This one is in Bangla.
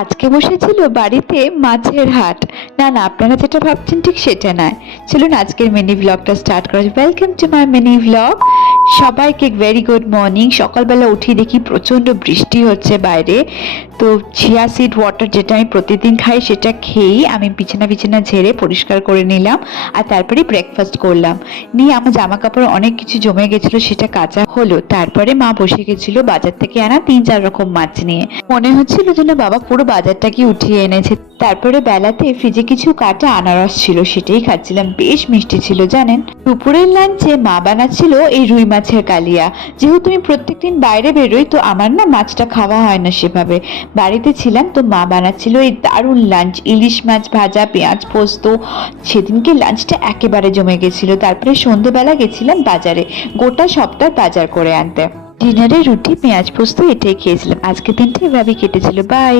আজকে বসেছিল বাড়িতে মাছের হাট। না না, আপনারা যেটা ভাবছেন ঠিক সেটা নয়। চলুন আজকের মিনি ব্লগটা স্টার্ট করা যাক। Welcome to my mini blog. সবাইকে ভেরি গুড মর্নিং। সকালবেলা উঠি দেখি প্রচন্ড বৃষ্টি হচ্ছে বাইরে। তো চিয়া সিড ওয়াটার যেটা আমি প্রতিদিন খাই সেটা খেয়েই আমি বিছানা বিছানা ঝেড়ে পরিষ্কার করে নিলাম, আর তারপরে ব্রেকফাস্ট করলাম। নিয়ে আমার জামা কাপড় অনেক কিছু জমে গেছিল, সেটা কাচা হলো। তারপরে মা বসে গেছিল বাজার থেকে আনা 3-4 রকম মাছ নিয়ে। মনে হচ্ছিল যেন বাবা পুরো বাজারটাকে উঠিয়ে এনেছে। তারপরে বেলাতে ফ্রিজে কিছু কাটা আনারস ছিল, সেটাই খাচ্ছিলাম। বেশ মিষ্টি ছিল জানেন। দুপুরের লাঞ্চে মা বানাচ্ছিল এই রুই মাছের কালিয়া। যেহেতু আমি প্রত্যেকদিন বাইরে বেরোই, তো আমার না মাছটা খাওয়া হয় না সেভাবে। বাড়িতে ছিলাম তো মা বানাচ্ছিল এই দারুণ লাঞ্চ, ইলিশ মাছ ভাজা, পেঁয়াজ পোস্ত। সেদিনকে লাঞ্চটা একেবারে জমে গেছিল। তারপরে সন্ধ্যেবেলা গেছিলাম বাজারে গোটা সপ্তাহ বাজার করে আনতে। ডিনারে রুটি পেঁয়াজ পোস্ত এটাই খেয়েছিলাম। আজকের দিনটা এভাবেই কেটেছিল। বাই।